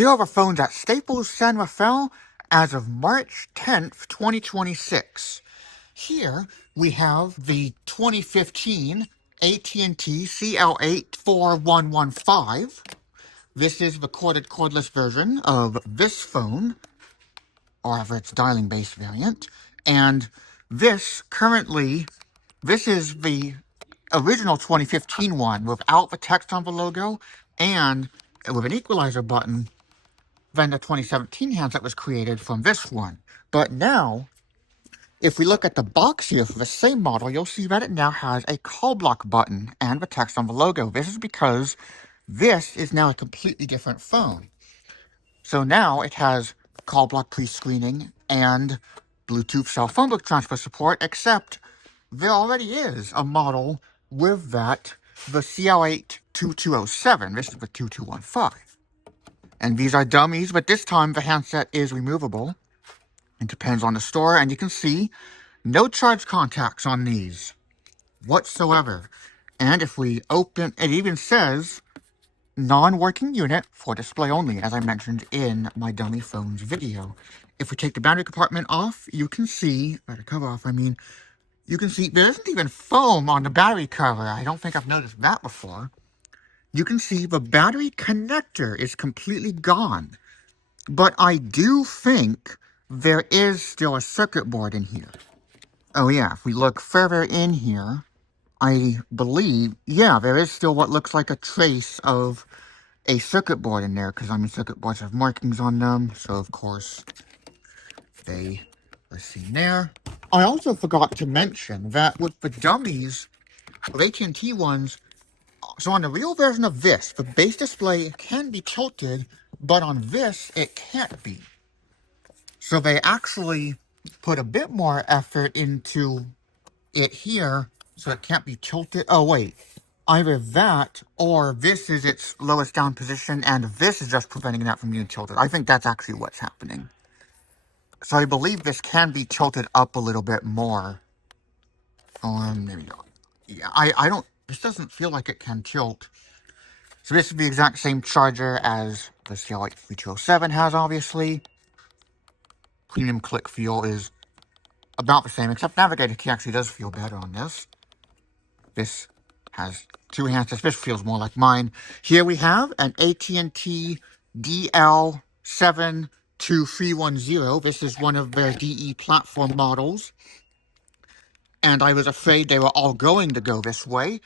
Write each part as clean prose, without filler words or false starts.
Here are our phones at Staples San Rafael as of March 10th, 2026. Here we have the 2015 AT&T CL84115. This is the corded cordless version of this phone, or rather its dialing-based variant. And this is the original 2015 one without the text on the logo and with an equalizer button. Then the 2017 handset was created from this one. But now, if we look at the box here for the same model, you'll see that it now has a call block button and the text on the logo. This is because this is now a completely different phone. So now it has call block pre-screening and Bluetooth cell phone book transfer support, except there already is a model with that, the CL82207. This is the 2215. And these are dummies, but this time the handset is removable. It depends on the store, and you can see no charge contacts on these whatsoever. And if we open, it even says non-working unit for display only, as I mentioned in my dummy phones video. If we take the battery compartment off, you can see, the cover off, you can see there isn't even foam on the battery cover. I don't think I've noticed that before. You can see the battery connector is completely gone. But I do think there is still a circuit board in here. Oh yeah, if we look further in here, I believe, yeah, there is still what looks like a trace of a circuit board in there, because circuit boards have markings on them, so of course they are seen there. I also forgot to mention that with the dummies, with AT&T ones, so on the real version of this, the base display can be tilted, but on this, it can't be. So they actually put a bit more effort into it here, so it can't be tilted. Oh, wait. Either that, or this is its lowest down position, and this is just preventing that from being tilted. I think that's actually what's happening. So I believe this can be tilted up a little bit more. Maybe not. Yeah, I don't, this doesn't feel like it can tilt. So this is the exact same charger as the CL83207 has, obviously. Premium click feel is about the same, except Navigator key actually does feel better on this. This has two handsets. This feels more like mine. Here we have an AT&T DL72310. This is one of their DE platform models. And I was afraid they were all going to go this way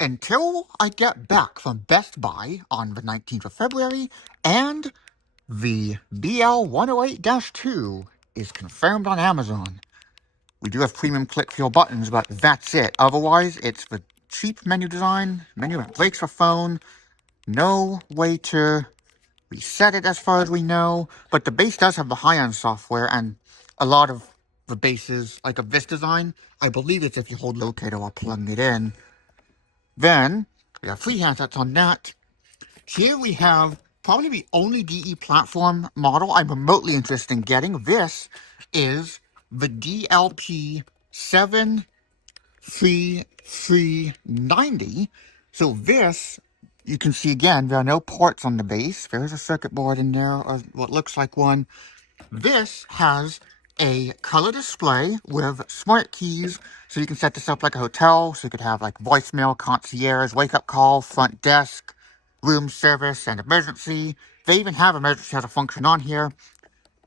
until I get back from Best Buy on the 19th of February, and the BL108-2 is confirmed on Amazon. We do have premium click feel buttons, but that's it. Otherwise, it's the cheap menu design, menu that breaks for phone, no way to reset it as far as we know, but the base does have the high-end software, and a lot of the bases, like of this design, I believe it's if you hold locator while plugging it in. Then, we have free handsets on that. Here we have probably the only DE platform model I'm remotely interested in getting. This is the DLP 73390. So this, you can see again, there are no ports on the base. There's a circuit board in there, or what looks like one. This has a color display with smart keys, so you can set this up like a hotel. So you could have like voicemail, concierge, wake-up call, front desk, room service, and emergency. They even have emergency as a function on here.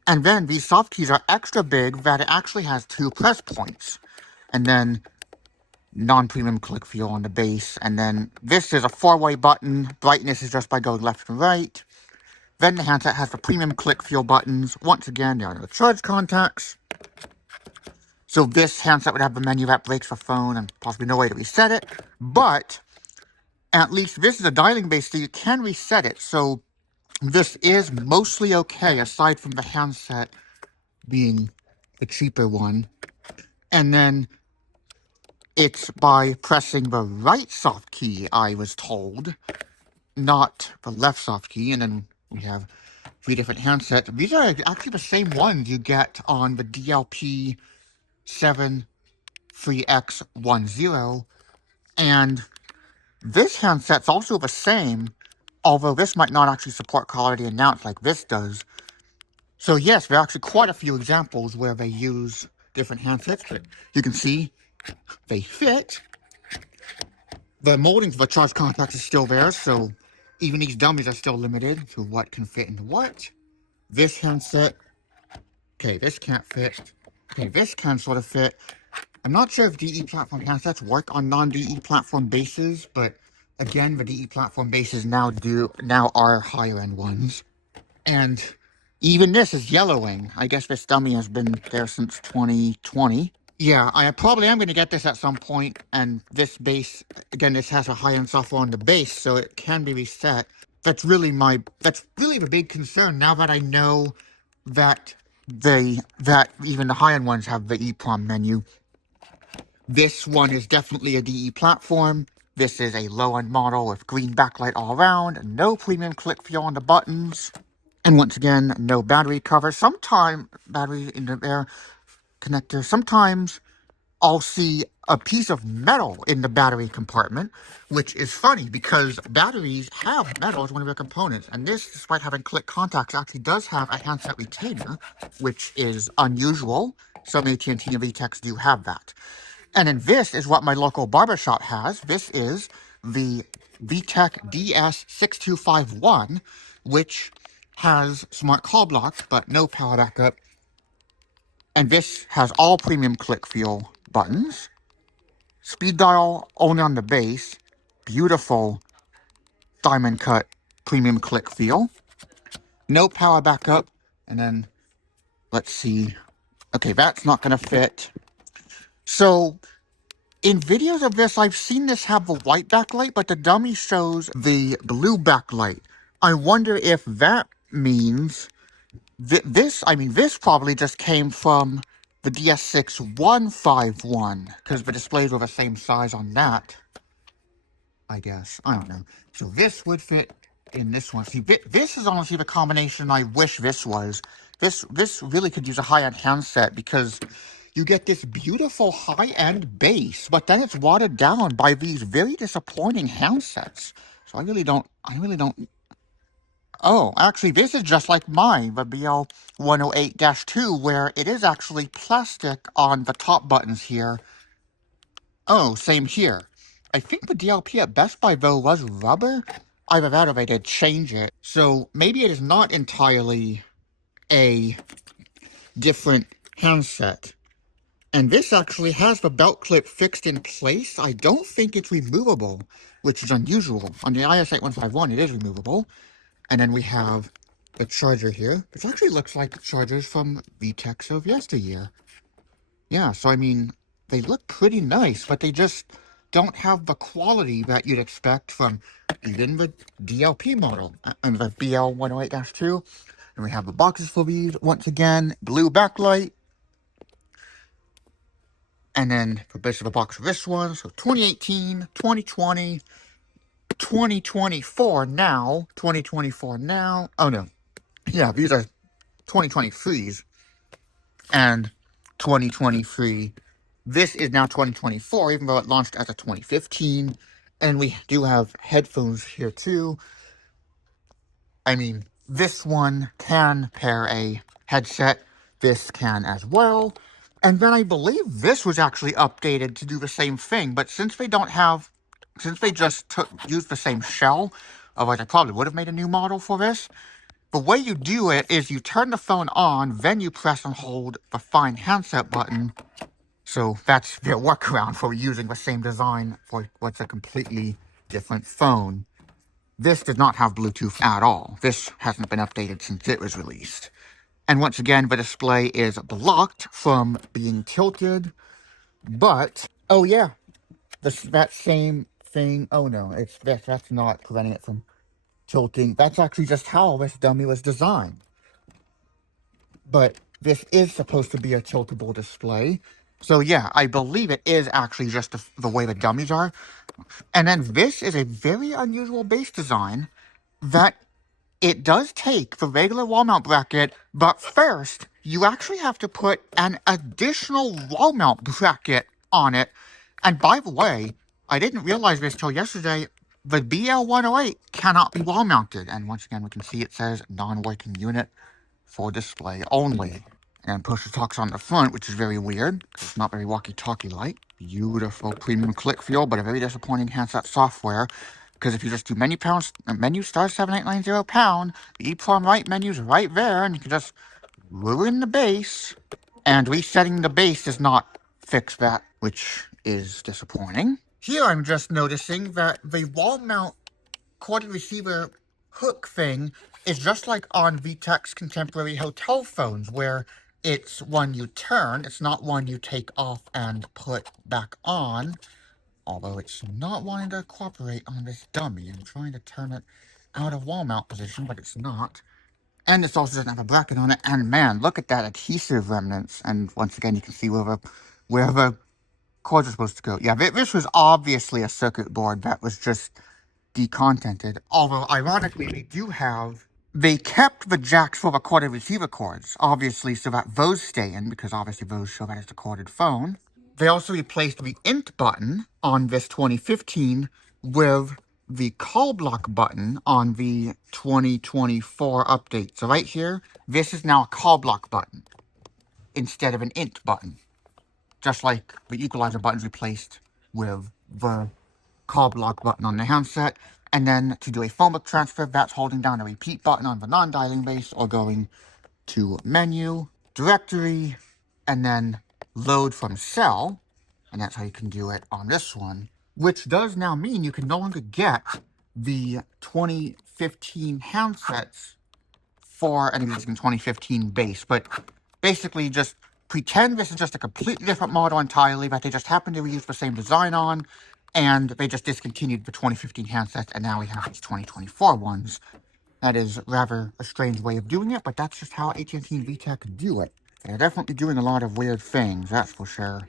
And then these soft keys are extra big that it actually has 2 press points. And then non-premium click feel on the base. And then this is a 4-way button. Brightness is just by going left and right. Then the handset has the premium click feel buttons. Once again, there are no charge contacts. So this handset would have the menu that breaks for phone and possibly no way to reset it. But at least this is a dialing base, so you can reset it. So this is mostly okay, aside from the handset being the cheaper one. And then it's by pressing the right soft key, I was told, not the left soft key. And then we have 3 different handsets. These are actually the same ones you get on the DLP 73X10. And this handset's also the same, although this might not actually support call ID announce like this does. So yes, there are actually quite a few examples where they use different handsets, but you can see they fit. The molding for the charge contacts is still there, so even these dummies are still limited to what can fit into what. This handset, okay, this can't fit. Okay, this can sort of fit. I'm not sure if DE platform handsets work on non-DE platform bases, but again, the DE platform bases now are higher end ones. And even this is yellowing. I guess this dummy has been there since 2020. Yeah, I probably am going to get this at some point, and this base, again, this has a high-end software on the base, so it can be reset. That's really the big concern, now that I know that even the high-end ones have the EEPROM menu. This one is definitely a DE platform. This is a low-end model with green backlight all around, no premium click feel on the buttons, and once again, no battery cover. Sometimes battery in the air connector. Sometimes I'll see a piece of metal in the battery compartment, which is funny because batteries have metal as one of their components. And this, despite having click contacts, actually does have a handset retainer, which is unusual. Some AT&T and Vtechs do have that. And then this is what my local barbershop has. This is the Vtech DS6251, which has smart call block, but no power backup. And this has all premium click feel buttons. Speed dial only on the base. Beautiful diamond cut premium click feel. No power backup. And then, let's see. Okay, that's not going to fit. So, in videos of this, I've seen this have the white backlight, but the dummy shows the blue backlight. I wonder if that means this probably just came from the DS6151, because the displays were the same size on that, I guess. I don't know. So this would fit in this one. See, this is honestly the combination I wish this was. This really could use a high-end handset, because you get this beautiful high-end base, but then it's watered down by these very disappointing handsets. So I really don't... Oh, actually, this is just like mine, the BL108-2, where it is actually plastic on the top buttons here. Oh, same here. I think the DLP at Best Buy, though, was rubber. Either that or they did change it. So maybe it is not entirely a different handset. And this actually has the belt clip fixed in place. I don't think it's removable, which is unusual. On the IS8151, it is removable. And then we have the charger here, which actually looks like chargers from Vtechs of yesteryear. Yeah, so I mean, they look pretty nice, but they just don't have the quality that you'd expect from even the DLP model and the BL108-2. And we have the boxes for these, once again, blue backlight. And then the base of the box for this one, so 2018, 2020, 2024 now, 2024 now. Oh no, yeah, these are 2023s and 2023. This is now 2024, even though it launched as a 2015. And we do have headphones here too. I mean, this one can pair a headset. This can as well. And then I believe this was actually updated to do the same thing. But since they just used the same shell, otherwise I probably would have made a new model for this. The way you do it is you turn the phone on, then you press and hold the Find Handset button. So that's their workaround for using the same design for what's a completely different phone. This does not have Bluetooth at all. This hasn't been updated since it was released. And once again, the display is blocked from being tilted. But, oh yeah, that same thing. Oh no, that's not preventing it from tilting. That's actually just how this dummy was designed. But this is supposed to be a tiltable display. So yeah, I believe it is actually just the way the dummies are. And then this is a very unusual base design that it does take the regular wall mount bracket, but first, you actually have to put an additional wall mount bracket on it. And by the way, I didn't realize this till yesterday. the BL108 cannot be wall mounted. And once again, we can see it says non-working unit for display only. And push to talk's on the front, which is very weird, because it's not very walkie-talkie like. Beautiful premium click feel, but a very disappointing handset software. Because if you just do menu star 7890 pound, the EEPROM right menu's right there, and you can just ruin the base. And resetting the base does not fix that, which is disappointing. Here I'm just noticing that the wall mount corded receiver hook thing is just like on Vtech's contemporary hotel phones, where it's one you turn, it's not one you take off and put back on. Although it's not wanting to cooperate on this dummy. I'm trying to turn it out of wall mount position, but it's not. And this also doesn't have a bracket on it. And man, look at that adhesive remnants. And once again, you can see where the cords are supposed to go. Yeah, this was obviously a circuit board that was just decontented. Although, ironically, they kept the jacks for the corded receiver cords, obviously, so that those stay in, because obviously those show that it's a corded phone. They also replaced the int button on this 2015 with the call block button on the 2024 update. So right here, this is now a call block button instead of an int button. Just like the equalizer button's replaced with the call block button on the handset. And then to do a phone book transfer, that's holding down a repeat button on the non-dialing base or going to menu, directory, and then load from cell. And that's how you can do it on this one. Which does now mean you can no longer get the 2015 handsets for an existing 2015 base. But basically just pretend this is just a completely different model entirely, that they just happen to reuse the same design on, and they just discontinued the 2015 handsets, and now we have these 2024 ones. That is rather a strange way of doing it, but that's just how AT&T and Vtech do it. They're definitely doing a lot of weird things, that's for sure.